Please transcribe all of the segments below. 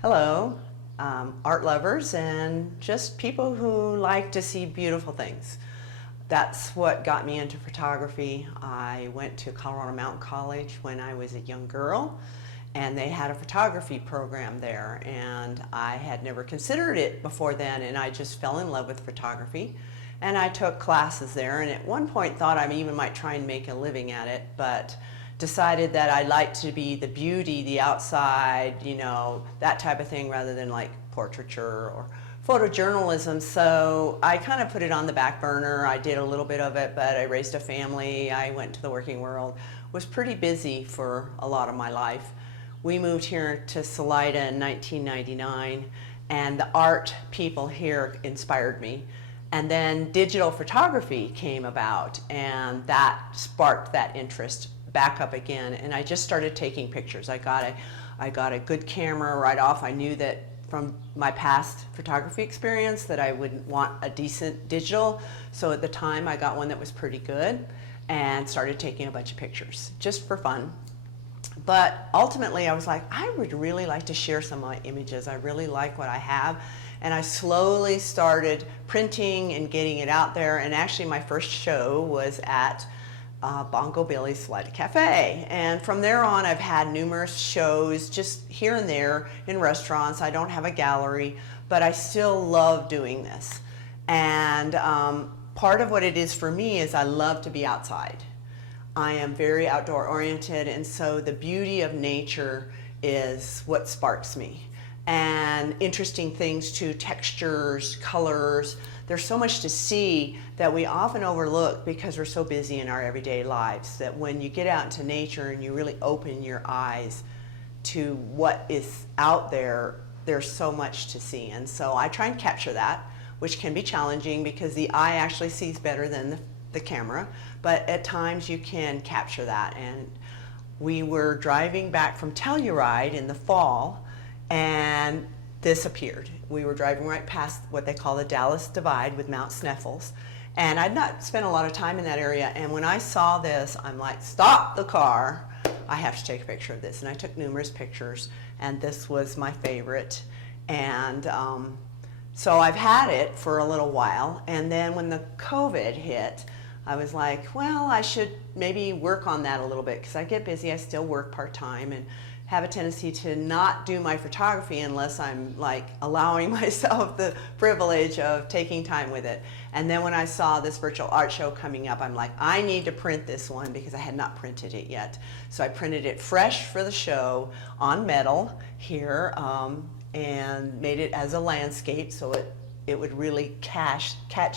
Hello, art lovers and just people who like to see beautiful things. That's what got me into photography. I went to Colorado Mountain College when I was a young girl, and they had a photography program there, and I had never considered it before then, and I just fell in love with photography. And I took classes there, and at one point thought I even might try and make a living at it, but decided that I liked to be the beauty, the outside, that type of thing, rather than like portraiture or photojournalism. So I kind of put it on the back burner. I did a little bit of it, but I raised a family. I went to the working world, was pretty busy for a lot of my life. We moved here to Salida in 1999, and the art people here inspired me. And then digital photography came about, and that sparked that interest back up again. And I just started taking pictures. I got a good camera right off. I knew that from my past photography experience that I would want a decent digital. So at the time I got one that was pretty good and started taking a bunch of pictures just for fun. But ultimately I was like, I would really like to share some of my images. I really like what I have. And I slowly started printing and getting it out there. And actually my first show was at Bongo Billy's Salida Cafe. And from there on, I've had numerous shows just here and there in restaurants. I don't have a gallery, but I still love doing this. And part of what it is for me is I love to be outside. I am very outdoor oriented, and so the beauty of nature is what sparks me. And interesting things too, textures, colors. There's so much to see that we often overlook because we're so busy in our everyday lives, that when you get out into nature and you really open your eyes to what is out there, there's so much to see. And so I try and capture that, which can be challenging because the eye actually sees better than the camera, but at times you can capture that. And we were driving back from Telluride in the fall, and this appeared. We were driving right past what they call the Dallas Divide with Mount Sneffels, and I'd not spent a lot of time in that area, and when I saw this, I'm like, stop the car, I have to take a picture of this. And I took numerous pictures, and this was my favorite. And so I've had it for a little while, and then when the COVID hit, I was like, well, I should maybe work on that a little bit, because I get busy. I still work part-time and have a tendency to not do my photography unless I'm like allowing myself the privilege of taking time with it. And then when I saw this virtual art show coming up, I'm like, I need to print this one because I had not printed it yet. So I printed it fresh for the show on metal here, and made it as a landscape so it would really catch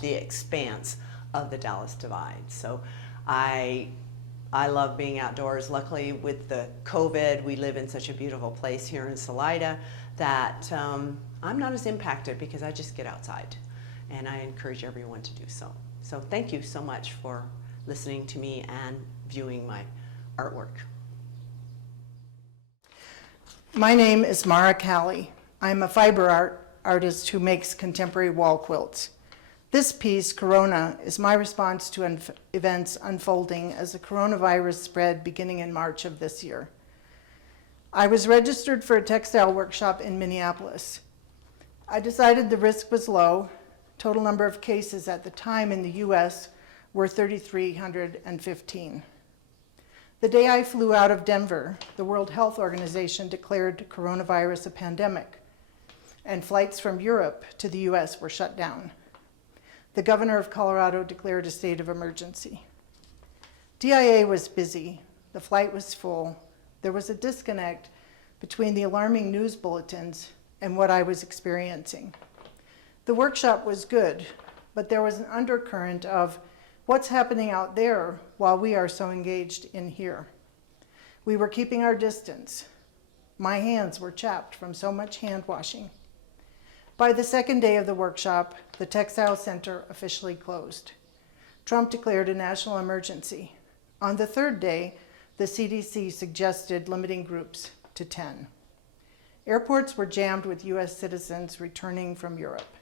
the expanse of the Dallas Divide. So I love being outdoors. Luckily, with the COVID, we live in such a beautiful place here in Salida that I'm not as impacted because I just get outside, and I encourage everyone to do so. So thank you so much for listening to me and viewing my artwork. My name is Mara Callie. I'm a fiber art artist who makes contemporary wall quilts. This piece, Corona, is my response to events unfolding as the coronavirus spread beginning in March of this year. I was registered for a textile workshop in Minneapolis. I decided the risk was low. Total number of cases at the time in the US were 3,315. The day I flew out of Denver, the World Health Organization declared coronavirus a pandemic, and flights from Europe to the US were shut down. The governor of Colorado declared a state of emergency. DIA was busy, the flight was full. There was a disconnect between the alarming news bulletins and what I was experiencing. The workshop was good, but there was an undercurrent of what's happening out there while we are so engaged in here. We were keeping our distance. My hands were chapped from so much hand washing. By the second day of the workshop, the Textile Center officially closed. Trump declared a national emergency. On the third day, the CDC suggested limiting groups to 10. Airports were jammed with US citizens returning from Europe.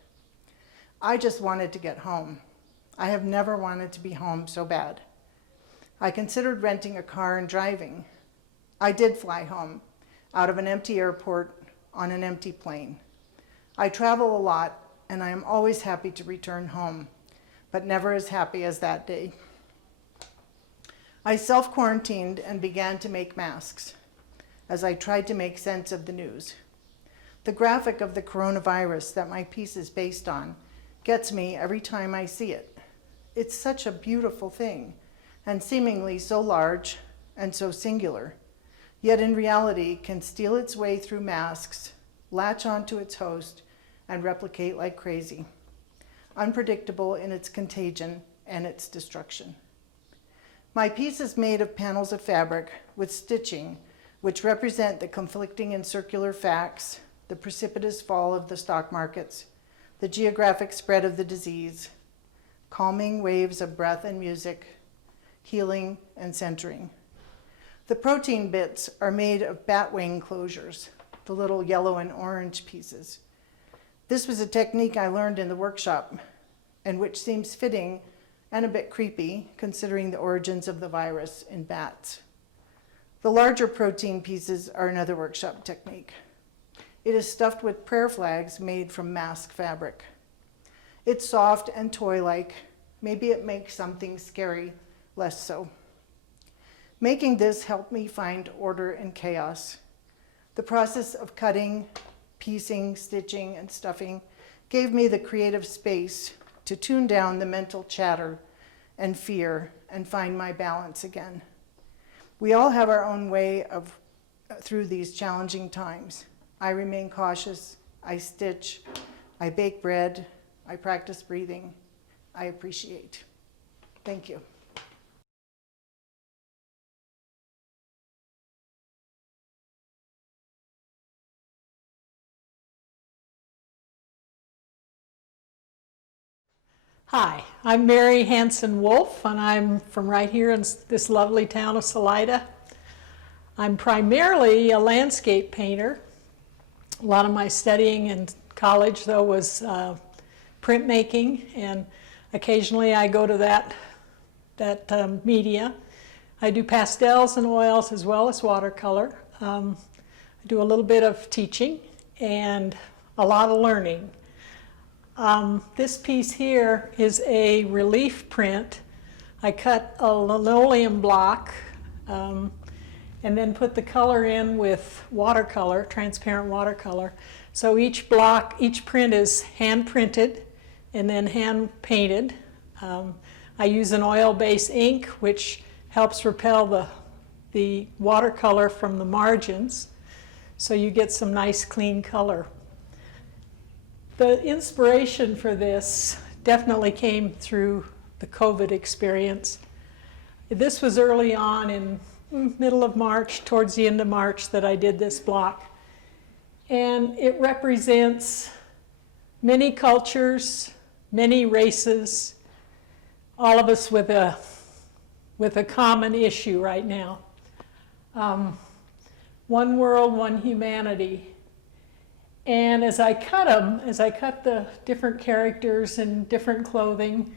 I just wanted to get home. I have never wanted to be home so bad. I considered renting a car and driving. I did fly home out of an empty airport on an empty plane. I travel a lot, and I am always happy to return home, but never as happy as that day. I self-quarantined and began to make masks as I tried to make sense of the news. The graphic of the coronavirus that my piece is based on gets me every time I see it. It's such a beautiful thing, and seemingly so large and so singular, yet in reality can steal its way through masks, latch onto its host, and replicate like crazy, unpredictable in its contagion and its destruction. My piece is made of panels of fabric with stitching, which represent the conflicting and circular facts, the precipitous fall of the stock markets, the geographic spread of the disease, calming waves of breath and music, healing and centering. The protein bits are made of bat wing closures, the little yellow and orange pieces. This was a technique I learned in the workshop, and which seems fitting and a bit creepy considering the origins of the virus in bats. The larger protein pieces are another workshop technique. It is stuffed with prayer flags made from mask fabric. It's soft and toy-like. Maybe it makes something scary less so. Making this helped me find order in chaos. The process of cutting, piecing, stitching, and stuffing gave me the creative space to tune down the mental chatter and fear and find my balance again. We all have our own way through these challenging times. I remain cautious, I stitch, I bake bread, I practice breathing, I appreciate. Thank you. Hi, I'm Mary Hanson Wolf, and I'm from right here in this lovely town of Salida. I'm primarily a landscape painter. A lot of my studying in college, though, was printmaking, and occasionally I go to that media. I do pastels and oils as well as watercolor. I do a little bit of teaching and a lot of learning. This piece here is a relief print. I cut a linoleum block and then put the color in with watercolor, transparent watercolor. So each print is hand printed and then hand painted. I use an oil-based ink which helps repel the watercolor from the margins, so you get some nice clean color. The inspiration for this definitely came through the COVID experience. This was early on in middle of March, towards the end of March, that I did this block. And it represents many cultures, many races, all of us with a common issue right now. One world, one humanity. And as I cut the different characters in different clothing,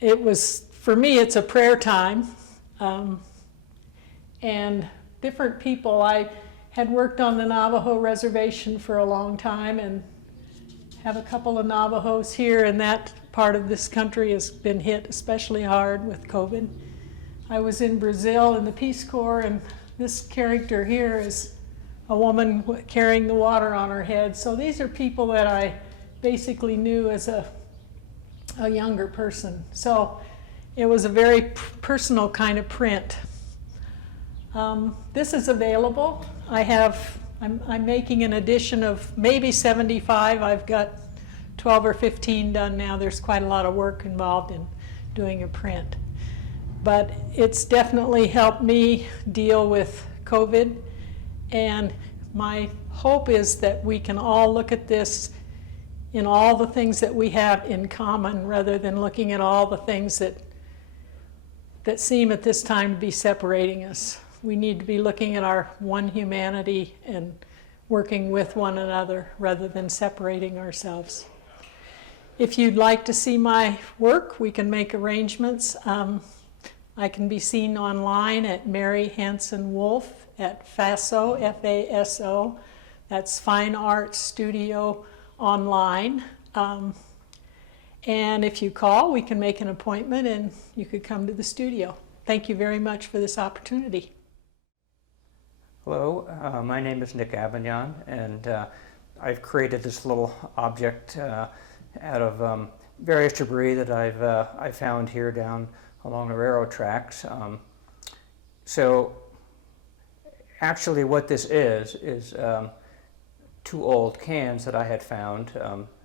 for me, it's a prayer time. And different people, I had worked on the Navajo reservation for a long time and have a couple of Navajos here, and that part of this country has been hit especially hard with COVID. I was in Brazil in the Peace Corps, and this character here is a woman carrying the water on her head. So these are people that I basically knew as a younger person. So it was a very personal kind of print. This is available. I'm making an edition of maybe 75. I've got 12 or 15 done now. There's quite a lot of work involved in doing a print. But it's definitely helped me deal with COVID. And my hope is that we can all look at this in all the things that we have in common, rather than looking at all the things that seem at this time to be separating us. We need to be looking at our one humanity and working with one another rather than separating ourselves. If you'd like to see my work, we can make arrangements. I can be seen online at Mary Hanson Wolf at FASO, F-A-S-O, That's Fine Art Studio online. And if you call, we can make an appointment and you could come to the studio. Thank you very much for this opportunity. Hello, my name is Nick Avignon, and I've created this little object out of various debris that I found here down along the railroad tracks. So actually what this is 2 old cans that I had found,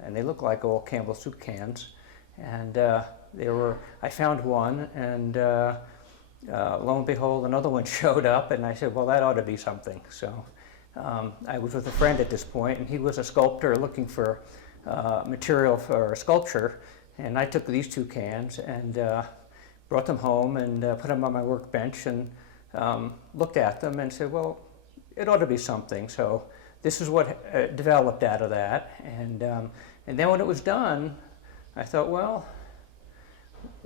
and they look like old Campbell soup cans. And I found one, and lo and behold, another one showed up, and I said, well, that ought to be something. So I was with a friend at this point, and he was a sculptor looking for material for a sculpture, and I took these 2 cans and brought them home and put them on my workbench and looked at them and said, well, it ought to be something. So this is what developed out of that. And then when it was done, I thought, well,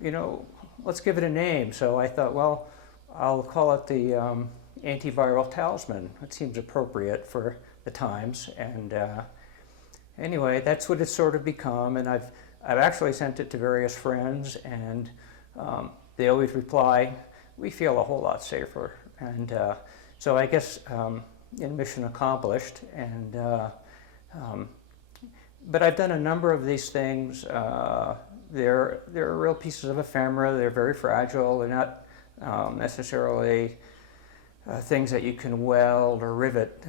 you know, let's give it a name. So I thought, well, I'll call it the antiviral talisman. It seems appropriate for the times. And anyway, that's what it's sort of become. And I've actually sent it to various friends, and they always reply, we feel a whole lot safer. And so I guess mission accomplished. And but I've done a number of these things. They're real pieces of ephemera. They're very fragile. They're not necessarily things that you can weld or rivet.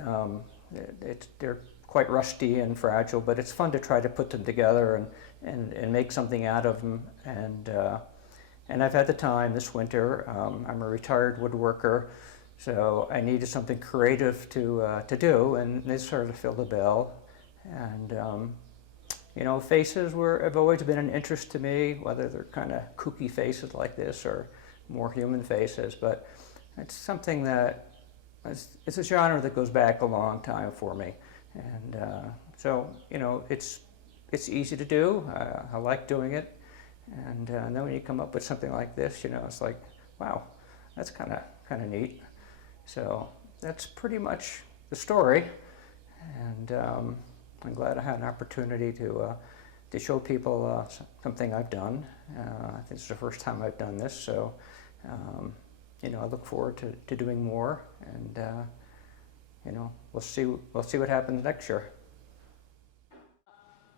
They're quite rusty and fragile, but it's fun to try to put them together and make something out of them. And I've had the time this winter. I'm a retired woodworker, so I needed something creative to do, and this sort of filled the bill. And you know, faces have always been an interest to me, whether they're kind of kooky faces like this or more human faces. But it's something that it's a genre that goes back a long time for me. And so, you know, it's easy to do. I like doing it. And then when you come up with something like this, you know, it's like, wow, that's kind of neat. So that's pretty much the story. And I'm glad I had an opportunity to show people something I've done. I think it's the first time I've done this, so you know, I look forward to doing more, and you know, we'll see what happens next year.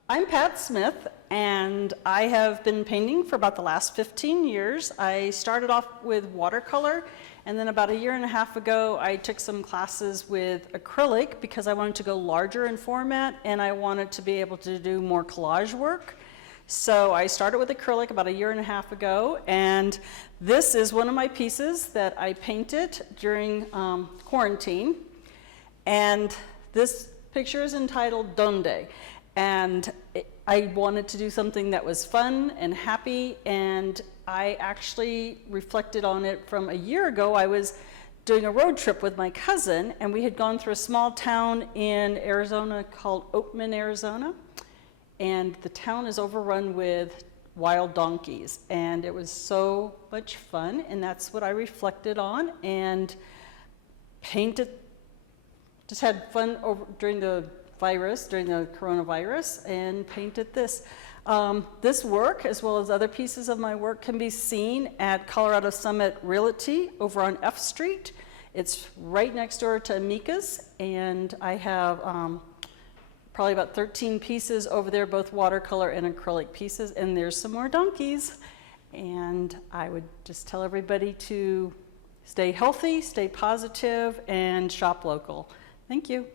I'm Pat Smith, and I have been painting for about the last 15 years. I started off with watercolor, and then about 1.5 years ago, I took some classes with acrylic because I wanted to go larger in format, and I wanted to be able to do more collage work. So I started with acrylic about 1.5 years ago, and this is one of my pieces that I painted during quarantine. And this picture is entitled Donde. And I wanted to do something that was fun and happy, and I actually reflected on it from 1 year ago. I was doing a road trip with my cousin, and we had gone through a small town in Arizona called Oatman, Arizona. And the town is overrun with wild donkeys, and it was so much fun, and that's what I reflected on and painted. Just had fun during the coronavirus, and painted this. This work, as well as other pieces of my work, can be seen at Colorado Summit Realty over on F Street. It's right next door to Amika's, and I have probably about 13 pieces over there, both watercolor and acrylic pieces, and there's some more donkeys. And I would just tell everybody to stay healthy, stay positive, and shop local. Thank you.